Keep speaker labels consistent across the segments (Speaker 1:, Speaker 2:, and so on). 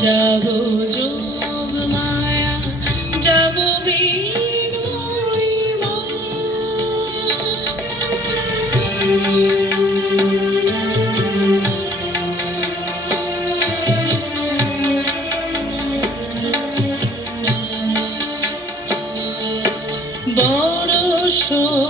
Speaker 1: জাগো যোগ মায়া জাগো বড় শোক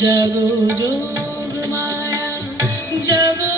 Speaker 1: জাগো যোগ মায়া জাগো